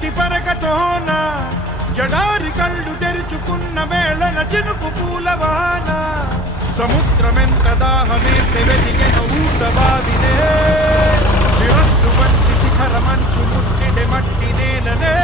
గట్టి పరకతోన జడారి కళ్ళు తెరుచుకున్న వేళన చినుకు పూలవాన? సముద్రమెంత దాహమేస్తే వెతికెన ఊటవాదినే? శిరస్సు మంచి శిఖర మంచు ముట్టిడి మట్టి నేలనే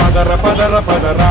పదర పదర పదరా.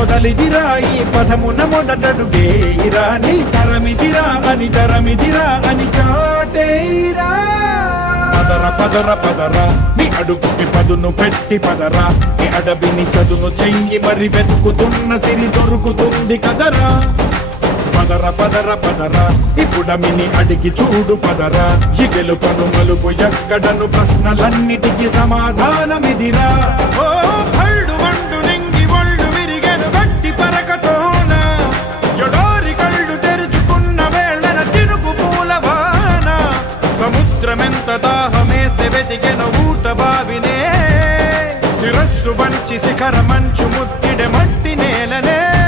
మొదలిదిరా ఈ పదమున మొదటడుగేరా నీ తరమిదిరా అని తరమిదిరా అని చాటేరా పదర పదర పదరా నీ అడుగుకి పదును పెట్టి పదరా. నీ అడవిని చదును చెయ్యి మరి వెతుకుతున్న సిరి దొరుకుతుంది కదరా. పదర పదర పదరా ఇప్పుడమిని అడిగి చూడు పదరా. జిగెలు పను మలుపు ఎక్కడను ప్రశ్నలన్నిటికీ సమాధానమిదిరా. ఓ ఎంత దాహమేస్తే వెతికెను ఊట బావినే. శిరస్సు వంచి శిఖర మంచు ముత్తిడె మట్టి నేలనే.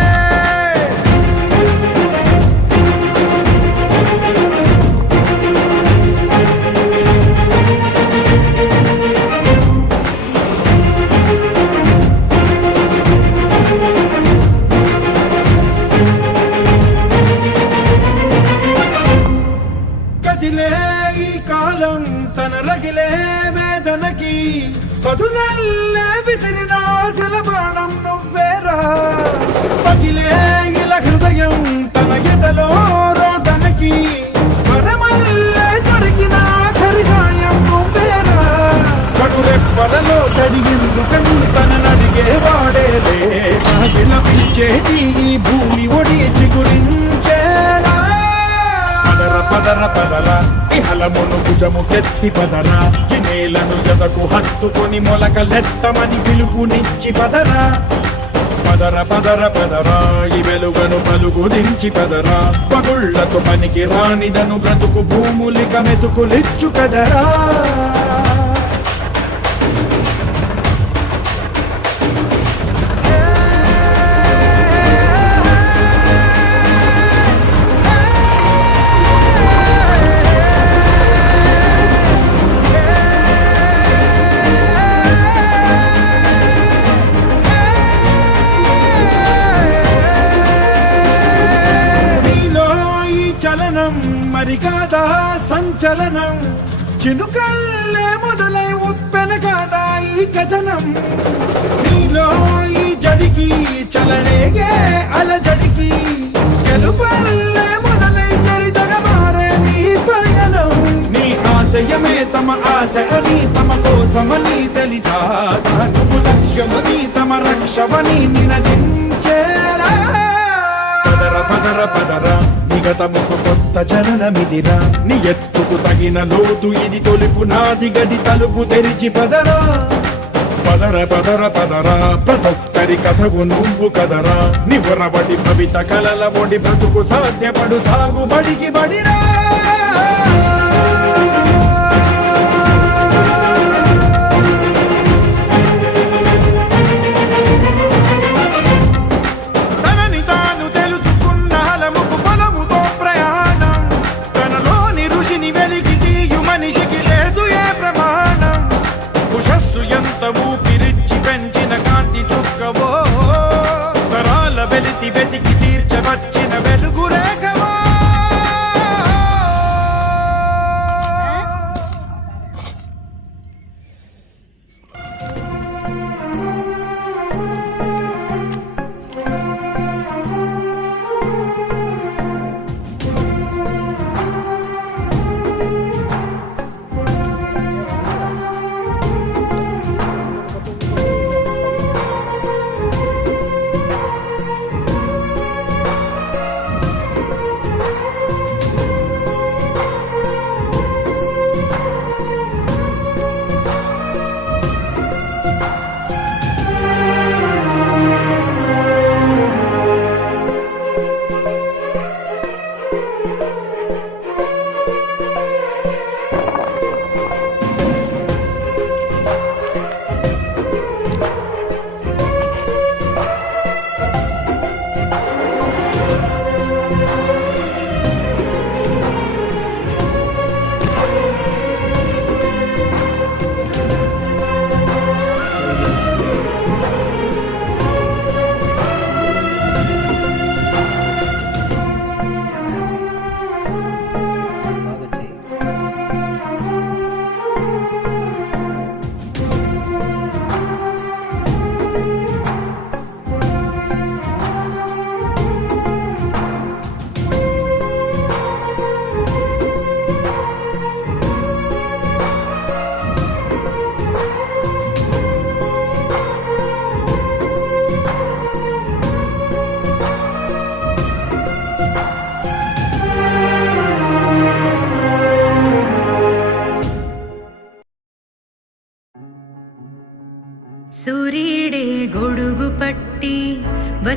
పదర పదర ఇహలమును భుజము కెత్తి పదర ఈ నేలను జదకు హత్తుకొని మొలకలెత్తమని పిలుపునిచ్చి పదరా పదర పదర పదరా ఈ వెలుగను పలుగు దించి పదరా పగుళ్ళకు పనికి రానిదను బ్రతుకు భూములిక మెతుకులిచ్చు కదరా చినుకల్లే మొదలై ఉప్పెన కదా ఈ కథనం? నీలో ఈ జడికి చలనేగే అలజడికి గెలుపల్లే మొదలై చరితగ మారే నీ పయనం. నీ ఆశయమే తమ ఆశ అని తమ కోసమని తెలిసా నువ్వు లక్ష్యమని తమ రక్షమని నినదించే నిగతముకు కొత్త జననమిదిరా నీ ఎత్తుకు తగిన లోతు ఇది తొలుపు నాది గది తలుపు తెరిచి పదరా. పదర పదర పదరా. ప్రతొక్కరి కథకు నువ్వు కదరా. నివరబడి భవిత కలల బొడి బ్రతుకు సాధ్యపడు సాగుబడికి బడిరా.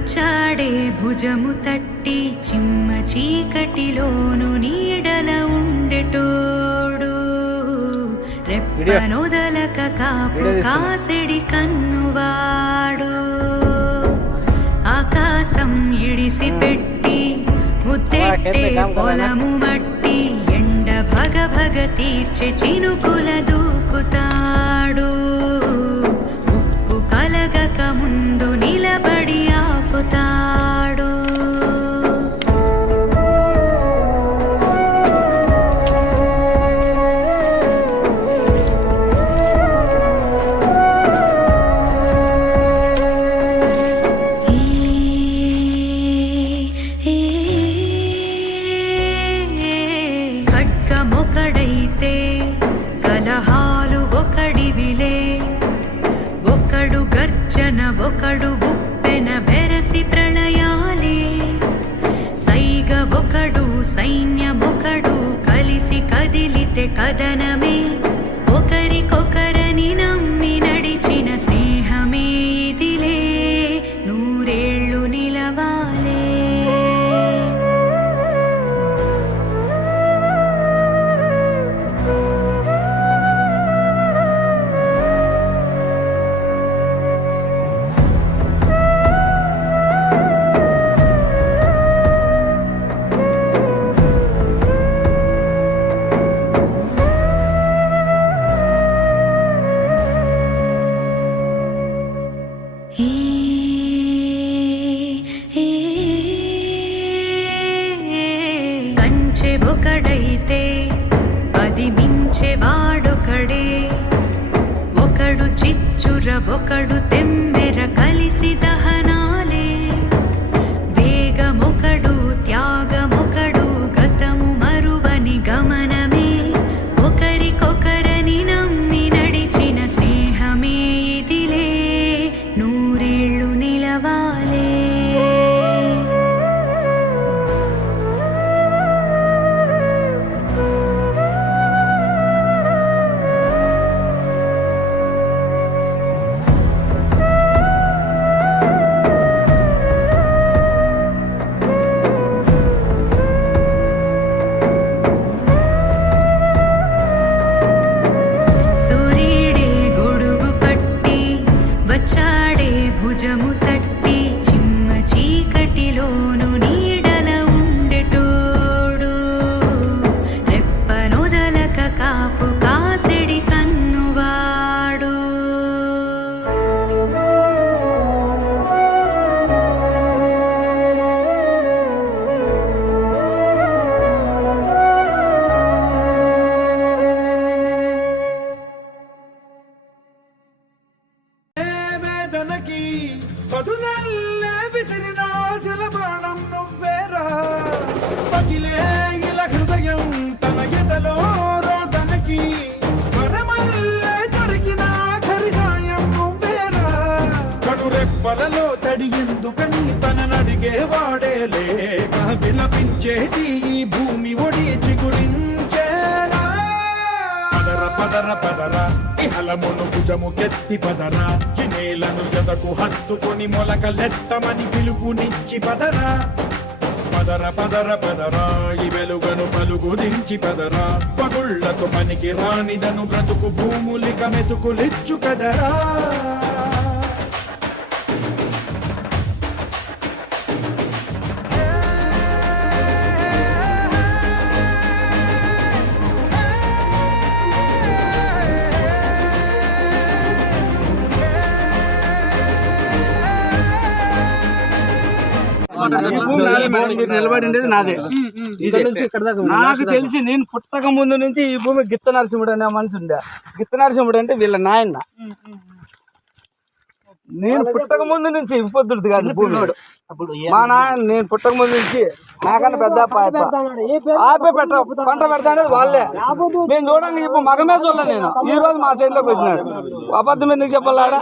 వచ్చాడే భుజము తట్టి చిమ్మ చీకటిలోను నీడల ఉండెటోడు. రెప్పనొదలక కాపు కాసెడి కన్నువాడు. ఆకాశం ఇడిసి పెట్టి ముత్తెట్టే పొలము మట్టి ఎండ భగ భగ తీర్చె చినుకుల దూకుతాడు. 大海。పగిలే ఇల హృదయం తన ఎదలో రోదనకి మరమల్లే దొరికిన ఆఖరి సాయం నువ్వేరా? కడురెప్పలలో తడి ఎందుకని తననడిగే వాడే లేక విలపించేటి ఈ భూమి ఒడి చిగురించేరా? పదర పదర పదర ఇహలమును భుజము కెత్తి పదర ఈ నేలను జతకు హత్తుకొని మొలకలెత్తమని పిలుపునిచ్చి పదర? పదర పదర పదరా. ఈ వెలుగను పలుగు దించి పదరా. పగుళ్ళకు పనికి రానిదను బ్రతుకు భూములిక మెతుకులిచ్చు కదరా. ఈ భూమి నాదే. నాకు తెలిసి నేను పుట్టక ముందు నుంచి ఈ భూమి గిత్త నరసింహుడు అనే మనిషి ఉండే. గిత్త నరసింహుడు అంటే వీళ్ళ నాయన. నేను పుట్టక ముందు నుంచి ఇప్పొద్దుడు కాదు భూమి మా నాయన నేను పుట్టక ముందు నుంచి నాకన్నా పెద్ద పాప. ఆపే పెట్ట పంట పెడతా అనేది వాళ్ళే. మేము చూడండి ఇప్పుడు మగమే చూడలే నేను. ఈ రోజు మా సైడ్లోకి వచ్చినాడు అబద్ధం ఎందుకు చెప్పాలాడా